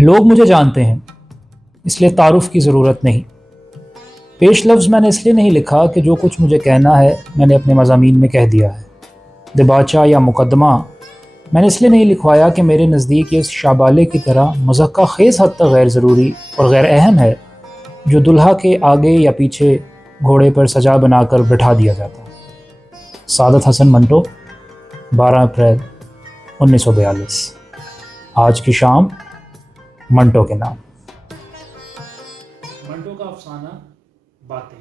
لوگ مجھے جانتے ہیں، اس لیے تعارف کی ضرورت نہیں۔ پیش لفظ میں نے اس لیے نہیں لکھا کہ جو کچھ مجھے کہنا ہے میں نے اپنے مضامین میں کہہ دیا ہے۔ دباچہ یا مقدمہ میں نے اس لیے نہیں لکھوایا کہ میرے نزدیک یہ شابالے کی طرح مضحکہ خیز حد تک غیر ضروری اور غیر اہم ہے جو دلہا کے آگے یا پیچھے گھوڑے پر سجا بنا کر بٹھا دیا جاتا ہے۔ سعادت حسن منٹو، 12 اپریل 1942۔ آج کی شام منٹو کے نام۔ منٹو کا افسانہ باتیں۔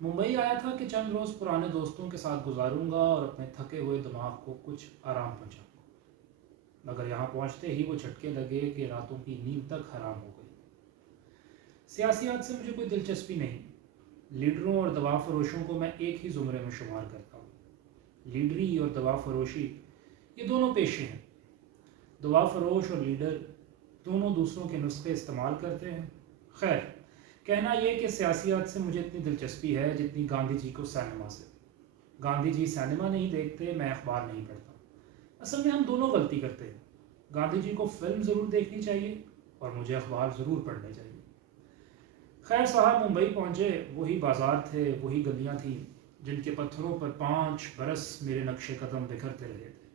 ممبئی آیا تھا کہ چند روز پرانے دوستوں کے ساتھ گزاروں گا اور اپنے تھکے ہوئے دماغ کو کچھ آرام پہنچاؤں گا، مگر یہاں پہنچتے ہی وہ جھٹکے لگے کہ راتوں کی نیند تک حرام ہو گئی۔ سیاسیات سے مجھے کوئی دلچسپی نہیں۔ لیڈروں اور دوا فروشوں کو میں ایک ہی زمرے میں شمار کرتا ہوں۔ لیڈری اور دوا فروشی یہ دونوں پیشے ہیں۔ دوا فروش اور لیڈر دونوں دوسروں کے نسخے استعمال کرتے ہیں۔ خیر، کہنا یہ کہ سیاسیات سے مجھے اتنی دلچسپی ہے جتنی گاندھی جی کو سینما سے۔ گاندھی جی سینما نہیں دیکھتے، میں اخبار نہیں پڑھتا۔ اصل میں ہم دونوں غلطی کرتے ہیں۔ گاندھی جی کو فلم ضرور دیکھنی چاہیے اور مجھے اخبار ضرور پڑھنے چاہیے۔ خیر صاحب ممبئی پہنچے، وہی بازار تھے، وہی گلیاں تھیں جن کے پتھروں پر 5 برس میرے نقش قدم بکھرتے رہے تھے۔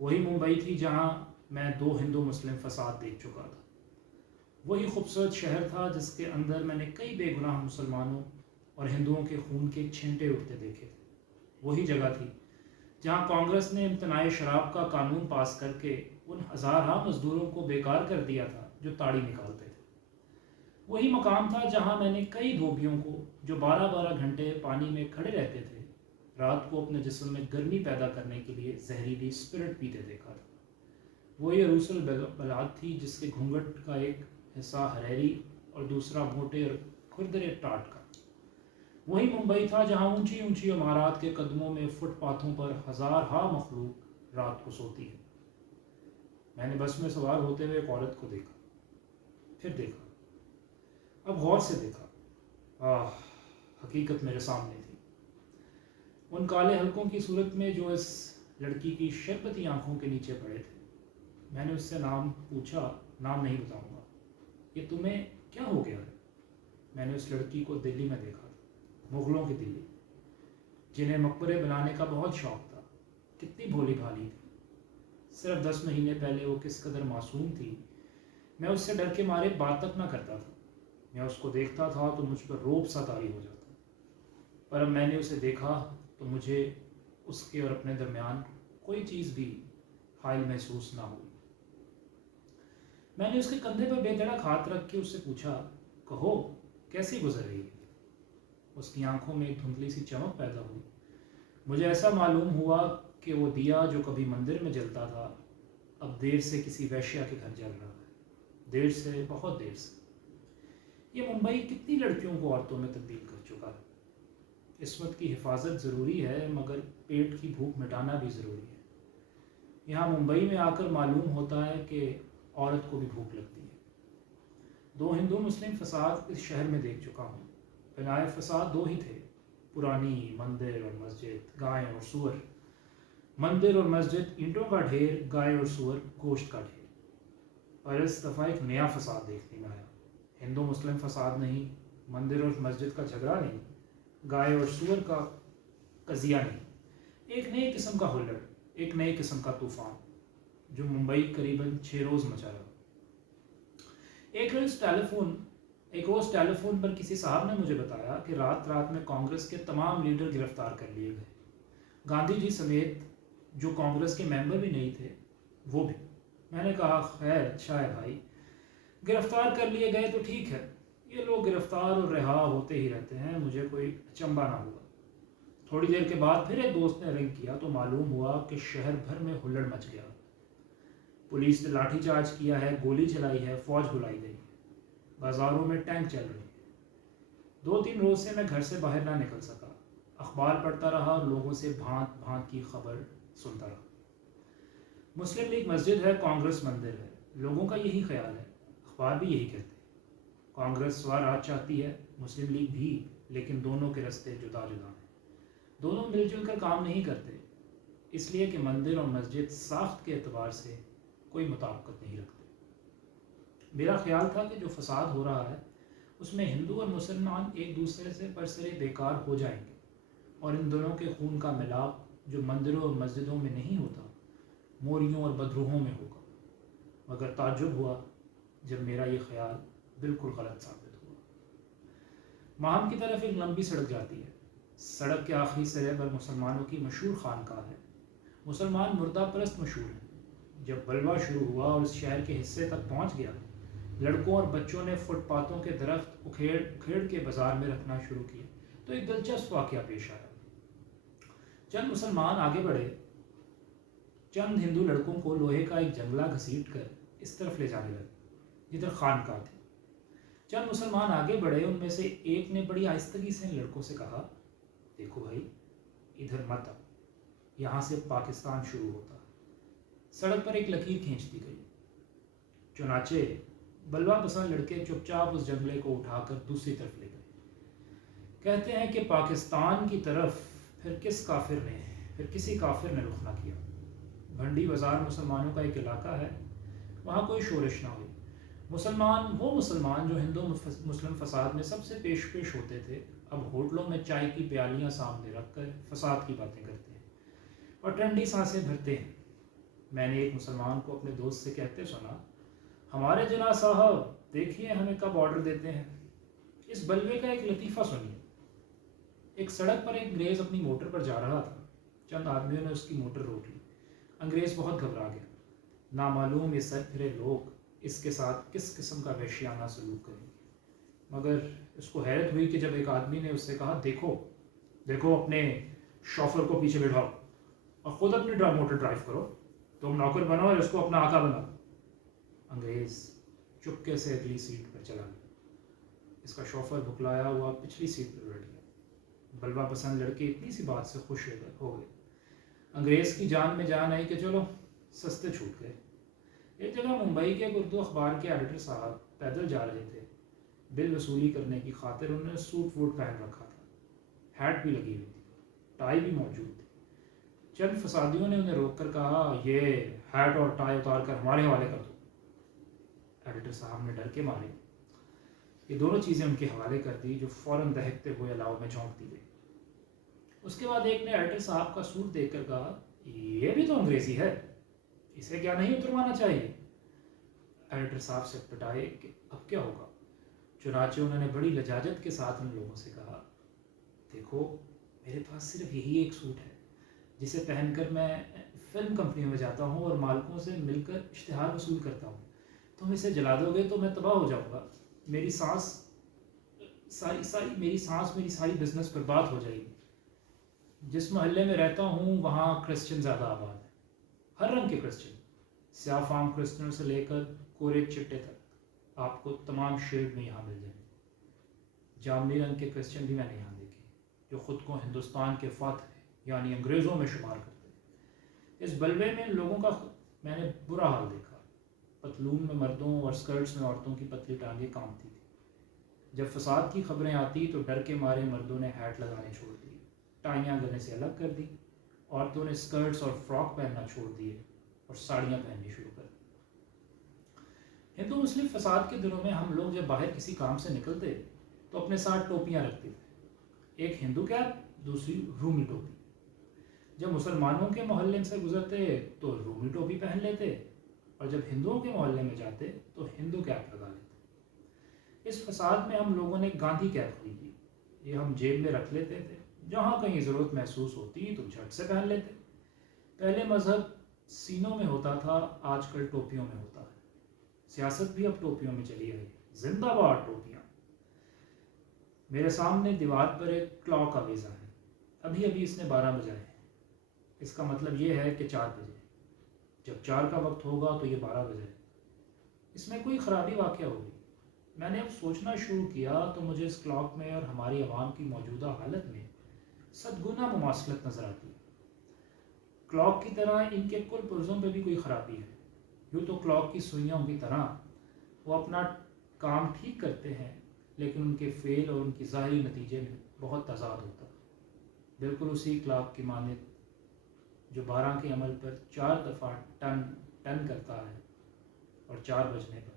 وہی ممبئی تھی جہاں میں 2 ہندو مسلم فساد دیکھ چکا تھا۔ وہی خوبصورت شہر تھا جس کے اندر میں نے کئی بے گناہ مسلمانوں اور ہندوؤں کے خون کے چھینٹے اٹھتے دیکھے تھے۔ وہی جگہ تھی جہاں کانگریس نے امتناع شراب کا قانون پاس کر کے ان ہزارہ مزدوروں کو بیکار کر دیا تھا جو تاڑی نکالتے تھے۔ وہی مقام تھا جہاں میں نے کئی دھوبیوں کو جو 12 گھنٹے پانی میں کھڑے رہتے تھے رات کو اپنے جسم میں گرمی پیدا کرنے کے لیے زہریلی اسپرٹ پیتے دیکھا تھا۔ وہی عروس البلاد تھی جس کے گھونگھٹ کا ایک حصہ ہریری اور دوسرا موٹے اور کھردرے ٹاٹ کا۔ وہی ممبئی تھا جہاں اونچی اونچی عمارات کے قدموں میں فٹ پاتھوں پر ہزارہا مخلوق رات کو سوتی ہے۔ میں نے بس میں سوار ہوتے ہوئے ایک عورت کو دیکھا، پھر دیکھا، اب غور سے دیکھا۔ حقیقت میرے سامنے تھی۔ ان کالے حلقوں کی صورت میں جو اس لڑکی کی شربتی آنکھوں کے نیچے پڑے تھے۔ میں نے اس سے نام پوچھا، نام نہیں بتاؤں گا۔ یہ تمہیں کیا ہو گیا ہے؟ میں نے اس لڑکی کو دلی میں دیکھا تھا، مغلوں کی دلی، جنہیں مقبرے بنانے کا بہت شوق تھا۔ کتنی بھولی بھالی تھی۔ صرف 10 مہینے پہلے وہ کس قدر معصوم تھی، میں اس سے ڈر کے مارے بات تک نہ کرتا تھا۔ میں اس کو دیکھتا تھا تو مجھ پر روب سا طاری ہو جاتا، پر اب میں نے اسے دیکھا تو مجھے اس کے اور اپنے درمیان کوئی چیز بھی حائل محسوس نہ ہوئی۔ میں نے اس کے کندھے پر بے دھڑک ہاتھ رکھ کے اس سے پوچھا، کہو کیسی گزر رہی ہے؟ اس کی آنکھوں میں ایک دھندلی سی چمک پیدا ہوئی۔ مجھے ایسا معلوم ہوا کہ وہ دیا جو کبھی مندر میں جلتا تھا اب دیر سے کسی ویشیا کے گھر جل رہا ہے، دیر سے، بہت دیر سے۔ یہ ممبئی کتنی لڑکیوں کو عورتوں میں تبدیل کر چکا ہے۔ عصمت کی حفاظت ضروری ہے مگر پیٹ کی بھوک مٹانا بھی ضروری ہے۔ یہاں ممبئی میں آ کر معلوم ہوتا ہے کہ عورت کو بھی بھوک لگتی ہے۔ 2 ہندو مسلم فساد اس شہر میں دیکھ چکا ہوں۔ بنائے فساد 2 ہی تھے، پرانی مندر اور مسجد، گائے اور سور۔ مندر اور مسجد اینٹوں کا ڈھیر، گائے اور سور گوشت کا ڈھیر۔ پر اس دفعہ ایک نیا فساد دیکھنے میں آیا۔ ہندو مسلم فساد نہیں، مندر اور مسجد کا جھگڑا نہیں، گائے اور سور کا قضیہ نہیں، ایک نئی قسم کا ہلڑ، ایک نئی قسم کا طوفان جو ممبئی قریباً 6 روز مچا رہا۔ ایک روز ٹیلی فون پر کسی صاحب نے مجھے بتایا کہ رات میں کانگریس کے تمام لیڈر گرفتار کر لیے گئے، گاندھی جی سمیت جو کانگریس کے ممبر بھی نہیں تھے وہ بھی۔ میں نے کہا، خیر اچھا ہے بھائی، گرفتار کر لیے گئے تو ٹھیک ہے، یہ لوگ گرفتار اور رہا ہوتے ہی رہتے ہیں، مجھے کوئی اچنبھا نہ ہوا۔ تھوڑی دیر کے بعد پھر ایک دوست نے رنگ کیا تو معلوم ہوا کہ شہر بھر میں ہلڑ مچ گیا۔ پولیس نے لاٹھی چارج کیا ہے، گولی چلائی ہے، فوج بلائی گئی، بازاروں میں ٹینک چل رہے ہیں۔ 2-3 روز سے میں گھر سے باہر نہ نکل سکا، اخبار پڑھتا رہا اور لوگوں سے بھانت بھانت کی خبر سنتا رہا۔ مسلم لیگ مسجد ہے، کانگریس مندر ہے، لوگوں کا یہی خیال ہے، اخبار بھی یہی کہتے ہیں۔ کانگریس سوراج چاہتی ہے، مسلم لیگ بھی، لیکن دونوں کے راستے جدا جدا ہیں۔ دونوں مل جل کر کام نہیں کرتے، اس لیے کہ مندر اور مسجد ساخت کے اعتبار سے کوئی مطابقت نہیں رکھتے۔ میرا خیال تھا کہ جو فساد ہو رہا ہے اس میں ہندو اور مسلمان ایک دوسرے سے برسرے بیکار ہو جائیں گے اور ان دونوں کے خون کا ملاپ جو مندروں اور مسجدوں میں نہیں ہوتا موریوں اور بدروہوں میں ہوگا، مگر تعجب ہوا جب میرا یہ خیال بالکل غلط ثابت ہوا۔ ماہم کی طرف ایک لمبی سڑک جاتی ہے۔ سڑک کے آخری سرے پر مسلمانوں کی مشہور خانقاہ ہے۔ مسلمان مردہ پرست مشہور ہیں۔ جب بلوہ شروع ہوا اور اس شہر کے حصے تک پہنچ گیا، لڑکوں اور بچوں نے فٹ پاتھوں کے درخت اکھیڑ کے بازار میں رکھنا شروع کیے تو ایک دلچسپ واقعہ پیش آیا۔ چند مسلمان آگے بڑھے، چند ہندو لڑکوں کو لوہے کا ایک جنگلہ گھسیٹ کر اس طرف لے جانے لگے جدھر خانقاہ تھی۔ چند مسلمان آگے بڑھے، ان میں سے ایک نے بڑی آہستگی سے لڑکوں سے کہا، دیکھو بھائی، ادھر مت آؤ، یہاں سے پاکستان شروع ہوتا ہے۔ سڑک پر ایک لکیر کھینچ دی گئی۔ چنانچہ بلوہ پسند لڑکے چپ چاپ اس جنگلے کو اٹھا کر دوسری طرف لے گئے۔ کہتے ہیں کہ پاکستان کی طرف پھر کسی کافر نے رخ نہ کیا۔ بھنڈی بازار مسلمانوں کا ایک علاقہ ہے، وہاں کوئی شورش نہ ہوئی۔ وہ مسلمان جو ہندو مسلم فساد میں سب سے پیش ہوتے تھے، اب ہوٹلوں میں چائے کی پیالیاں سامنے رکھ کر فساد کی باتیں کرتے ہیں اور ٹھنڈی سانسیں بھرتے ہیں۔ میں نے ایک مسلمان کو اپنے دوست سے کہتے سنا، ہمارے جناح صاحب دیکھیے ہمیں کب آرڈر دیتے ہیں۔ اس بلوے کا ایک لطیفہ سنیے۔ ایک سڑک پر ایک انگریز اپنی موٹر پر جا رہا تھا۔ چند آدمیوں نے اس کی موٹر روک لی۔ انگریز بہت گھبرا گیا۔ نامعلوم یہ سر پھرے لوگ اس کے ساتھ کس قسم کا وحشیانہ سلوک کریں گے، مگر اس کو حیرت ہوئی کہ جب ایک آدمی نے اس سے کہا، دیکھو اپنے شوفر کو پیچھے بٹھاؤ اور خود اپنی موٹر ڈرائیو کرو، تم نوکر بنو اور اس کو اپنا آقا بناؤ۔ انگریز چپکے سے اگلی سیٹ پر چلا گیا۔ اس کا شوفر بھکلایا ہوا پچھلی سیٹ پر بیٹھ گیا۔ بلوہ پسند لڑکے اتنی سی بات سے خوش ہو گئے۔ انگریز کی جان میں جان آئی کہ چلو سستے چھوٹ گئے۔ ایک جگہ ممبئی کے ایک اردو اخبار کے ایڈیٹر صاحب پیدل جا رہے تھے۔ بل وصولی کرنے کی خاطر انہوں نے سوٹ ووٹ پہن رکھا تھا، ہیٹ بھی لگی ہوئی تھی، ٹائی بھی موجود تھی۔ چند فسادیوں نے انہیں روک کر کہا، یہ ہیٹ اور ٹائی اتار کر ہمارے حوالے کر دو۔ ایڈیٹر صاحب نے ڈر کے مارے یہ دونوں چیزیں ان کے حوالے کر دی، جو فوراً دہکتے ہوئے الاؤ میں جھونک دی گئی۔ اس کے بعد ایک نے ایڈیٹر صاحب کا سوٹ دیکھ کر کہا، یہ بھی تو انگریزی ہے، اسے کیا نہیں اتروانا چاہیے؟ ایڈیٹر صاحب سے پٹائے کہ اب کیا ہوگا۔ چنانچہ انہوں نے بڑی لجاجت کے ساتھ ان لوگوں سے کہا، دیکھو میرے پاس صرف یہی ایک سوٹ ہے جسے پہن کر میں فلم کمپنیوں میں جاتا ہوں اور مالکوں سے مل کر اشتہار وصول کرتا ہوں۔ تم اسے جلا دو گے تو میں تباہ ہو جاؤں گا، میری سانس میری ساری بزنس برباد ہو جائے گی۔ جس محلے میں رہتا ہوں وہاں کرسچن زیادہ آباد ہیں، ہر رنگ کے کرسچن، سیاہ فام کرسچنوں سے لے کر کورے چٹے تک آپ کو تمام شیڈ میں یہاں مل جائیں گے۔ جامنی رنگ کے کرسچن بھی میں نے یہاں دیکھے جو خود کو ہندوستان کے فاتح یعنی انگریزوں میں شمار کرتے ہیں۔ اس بلوے میں ان لوگوں کا میں نے برا حال دیکھا۔ پتلون میں مردوں اور اسکرٹس میں عورتوں کی پتلی ٹانگیں کامتی تھی۔ جب فساد کی خبریں آتی تو ڈر کے مارے مردوں نے ہیٹ لگانے چھوڑ دیے، ٹائیاں گلے سے الگ کر دی، عورتوں نے اسکرٹس اور فراک پہننا چھوڑ دیے اور ساڑیاں پہننی شروع کر دی۔ ہندو مسلم فساد کے دنوں میں ہم لوگ جب باہر کسی کام سے نکلتے تو اپنے ساتھ ٹوپیاں رکھتے تھے، ایک ہندو کیپ، دوسری رومی ٹوپی۔ جب مسلمانوں کے محلے سے گزرتے تو رومی ٹوپی پہن لیتے اور جب ہندوؤں کے محلے میں جاتے تو ہندو کیپ لگا لیتے۔ اس فساد میں ہم لوگوں نے گاندھی کیپ خریدی، یہ ہم جیب میں رکھ لیتے تھے، جہاں کہیں ضرورت محسوس ہوتی تو جھٹ سے پہن لیتے۔ پہلے مذہب سینوں میں ہوتا تھا، آج کل ٹوپیوں میں ہوتا ہے۔ سیاست بھی اب ٹوپیوں میں چلی آئی، زندہ باد ٹوپیاں۔ میرے سامنے دیوار پر ایک کلاک آویزا ہے، ابھی اس نے 12 بجائے ہیں۔ اس کا مطلب یہ ہے کہ 4 بجے، جب 4 کا وقت ہوگا تو یہ 12 بجے۔ اس میں کوئی خرابی واقع ہوگی۔ میں نے اب سوچنا شروع کیا تو مجھے اس کلاک میں اور ہماری عوام کی موجودہ حالت میں 100 گنا مماثلت نظر آتی ہے۔ کلاک کی طرح ان کے کل پرزوں پہ بھی کوئی خرابی ہے۔ یوں تو کلاک کی سوئیوں کی طرح وہ اپنا کام ٹھیک کرتے ہیں، لیکن ان کے فعل اور ان کی ظاہری نتیجے میں بہت تضاد ہوتا ہے، بالکل اسی کلاک کی مانند جو 12 کے عمل پر 4 دفعہ ٹن کرتا ہے اور 4 بجنے پر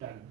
10